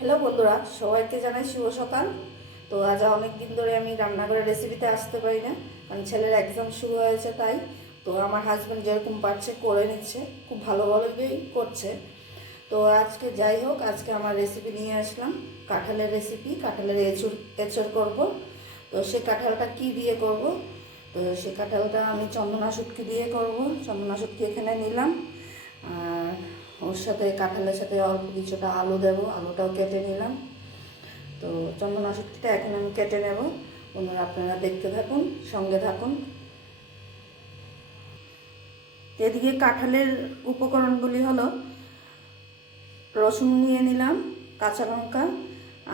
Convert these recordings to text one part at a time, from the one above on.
Hello বন্ধুরা, সবাইকে জানাই শুভ সকাল। তো আজ অনেক দিন ধরে আমি রান্নাঘরের রেসিপিতে আসতে পারি না। কারণ ছেলের এক্সাম শুরু হয়েছে তাই। তো আমার হাজব্যান্ড যেরকম পারছে করে নিচ্ছে, খুব ভালোভাবেই করছে। তো আজকে যাই হোক, আজকে আমার রেসিপি নিয়ে আসলাম। কাঁঠালের রেসিপি কাঁঠালের এঁচুর এঁচড় করব। তো সে কাঁঠালটা কি দিয়ে করব? তো সে কাঁঠালটা আমি চন্দনা শুটকি দিয়ে করব। চন্দনা শুটকি এখানে নিলাম। আর ওর সাথে কাঁঠালের সাথে অল্প কিছুটা আলু দেবো আলুটাও কেটে নিলাম। তো চন্দন শুটকিটা এখন আমি কেটে নেব। বন্ধুরা আপনারা দেখতে থাকুন সঙ্গে থাকুন। এদিকে কাঁঠালের উপকরণগুলি হলো রসুন নিয়ে নিলাম কাঁচা লঙ্কা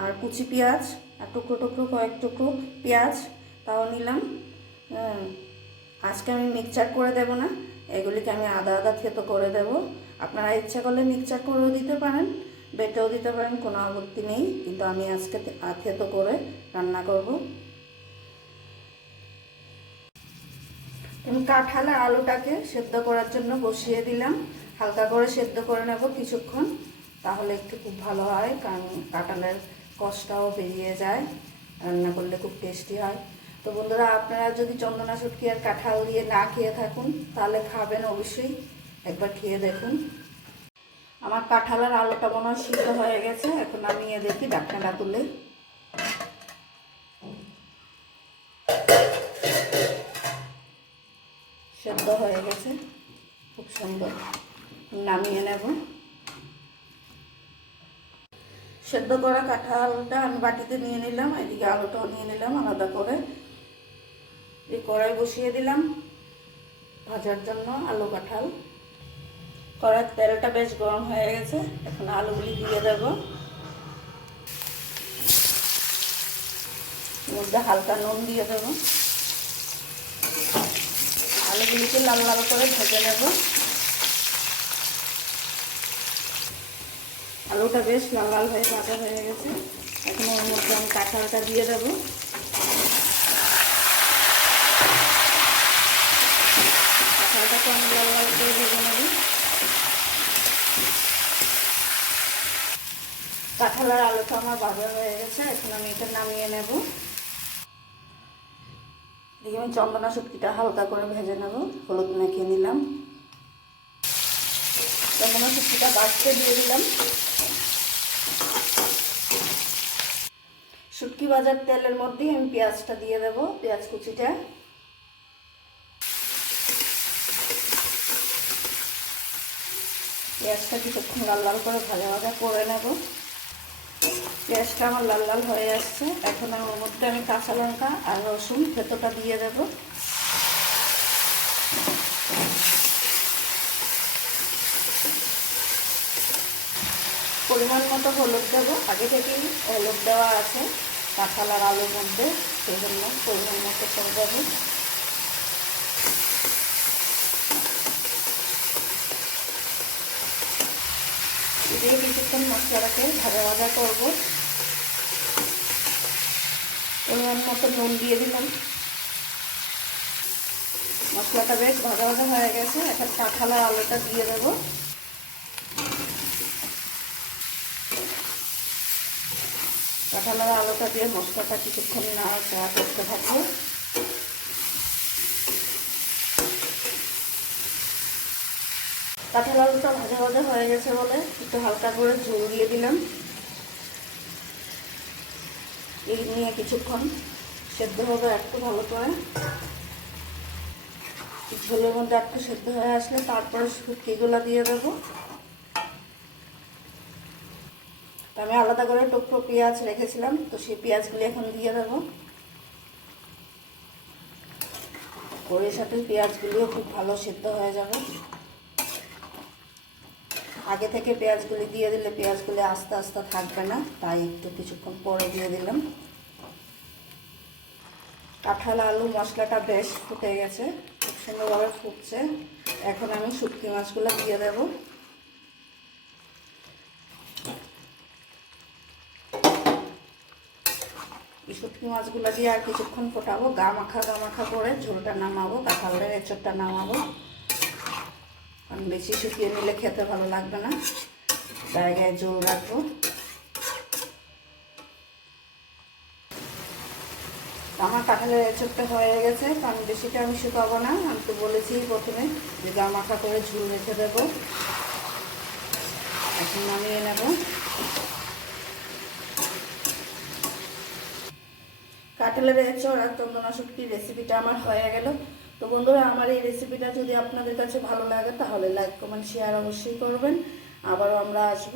আর কুচি পেঁয়াজ আর টুকরো টুকরো কয়েক টুকরো পেঁয়াজ তাও নিলাম। হ্যাঁ, আজকে আমি মিক্সচার করে দেব না। এগুলিকে আমি আদা আদা থেতো করে দেব। আপনারা ইচ্ছা করলে মিক্সচার করেও দিতে পারেন, বেটেও দিতে পারেন, কোনো আপত্তি নেই। কিন্তু আমি আজকে থেতো করে রান্না করব। আমি কাঁঠাল আলুটাকে সেদ্ধ করার জন্য বসিয়ে দিলাম। হালকা করে সেদ্ধ করে নেব কিছুক্ষণ, তাহলে একটু খুব ভালো হয়, কারণ কাঁঠালের কষটাও বেরিয়ে যায়। রান্না করলে খুব টেস্টি হয়। তো বন্ধুরা, আপনারা যদি চন্দনা শুটকি আর কাঁঠাল দিয়ে না খেয়ে থাকুন, তাহলে খাবেন অবশ্যই। একবার খেয়ে দেখুন। আমার কাঁঠাল আর আলুটা মনে হয় সিদ্ধ হয়ে গেছে। এখন আমি এ দেখি ডাকনাটা তুলে। সেদ্ধ হয়ে গেছে। খুব সুন্দর। নামিয়ে নেব। সেদ্ধ করা কাঁঠালটা আমি বাটিতে নিয়ে নিলাম। এদিকে আলুটাও নিয়ে নিলাম আলাদা করে। কড়াই বসিয়ে দিলাম। ভাজার জন্য আলু কাঁঠাল। কড়ার তেলটা বেশ গরম হয়ে গেছে, এখন আলুগুলি দিয়ে দেব। মধ্যে হালকা নুন দিয়ে দেবো। আলুগুলিকে লাল লাল করে ভেজে নেব। আলুটা বেশ লাল লাল হয়ে ভাজা হয়ে গেছে। এখন ওর মধ্যে আমি কাঁঠালটা দিয়ে দেবো। কাঁঠালটাকে আমি লাল লাল করে ভেজে নেব। কাঁঠাল আর আলুটা আমার ভাজা হয়ে গেছে, এখন আমি এটা নামিয়ে নেব। এদিকে আমি চন্দনা শুটকিটা হালকা করে ভেজে নেব, হলুদ মেখে নিলাম। চন্দনা শুটকিটা বাড়তে দিয়ে দিলাম। শুটকি ভাজার তেলের মধ্যেই আমি পেঁয়াজটা দিয়ে দেবো, পেঁয়াজ কুচিটা। পেঁয়াজটা কিছুক্ষণ লাল লাল করে ভাজা ভাজা করে নেব। পেঁয়াজটা আমার লাল লাল হয়ে আসছে। এখন আমি ওর মধ্যে আমি কাঁচা লঙ্কা আর রসুন ভেতরটা দিয়ে দেব। পরিমাণ মতো হলুদ দেবো। আগে থেকেই হলুদ দেওয়া আছে কাঁঠাল আর আলুর মধ্যে। সেই জন্য পরিমাণ মতো করে দেবো। দিয়ে কিছুক্ষণ মশলাটাকে ভাজা ভাজা করব। পরিমাণ মতো নুন দিয়ে দিলাম। মশলাটা বেশ ভাজা ভাজা হয়ে গেছে। এখন কাঁঠাল আলুটা দিয়ে দেবো। কাঁঠাল আর আলুটা দিয়ে মশলাটা কিছুক্ষণ নাড়াচাড়া করতে থাকব। কাঁঠাল আলুটা ভাজা ভাজা হয়ে গেছে বলে একটু হালকা করে ঝোল দিয়ে দিলাম। এই নিয়ে কিছুক্ষণ সেদ্ধ হবে একটু ভালো করে। ঝোলের মধ্যে একটু সেদ্ধ হয়ে আসলে তারপরে শুটকিগুলো দিয়ে দেবো। আমি আলাদা করে টুকরো পেঁয়াজ রেখেছিলাম, তো সেই পেঁয়াজগুলি এখন দিয়ে দেবো। ওর সাথে পেঁয়াজগুলিও খুব ভালো সেদ্ধ হয়ে যাবে। আগে থেকে পেঁয়াজগুলি দিয়ে দিলে পেঁয়াজগুলি আস্তে আস্তে থাকবে না, তাই একটু কিছুক্ষণ পরে দিয়ে দিলাম। কাঁঠাল, আলু, মশলাটা বেশ ফুটে গেছে, খুব সুন্দরভাবে ফুটছে। এখন আমি শুটকি মাছগুলো দিয়ে দেব। শুটকি মাছগুলো দিয়ে আর কিছুক্ষণ ফোটাবো, গা মাখা গা মাখা করে ঝোলটা নামাবো, কাঁঠালের এঁচড়টা নামাবো। কারণ বেশি শুকিয়ে নিলে খেতে ভালো লাগবে না। জায়গায় জল রাখব। আমার কাঁঠালের এচপটা হয়ে গেছে কারণ বেশিটা আমি শুকাবো না। আমি তো বলেছি প্রথমে যে গা মাখা করে ঝুল রেখে দেবো। এখন নামিয়ে নেব। কাঁঠালের ওরা আর তন্দনাশক্তির রেসিপিটা আমার হয়ে গেল। তো বন্ধুরা, আমার এই রেসিপিটা যদি আপনাদের কাছে ভালো লাগে, তাহলে লাইক কমেন্ট শেয়ার অবশ্যই করবেন। আবারও আমরা আসব।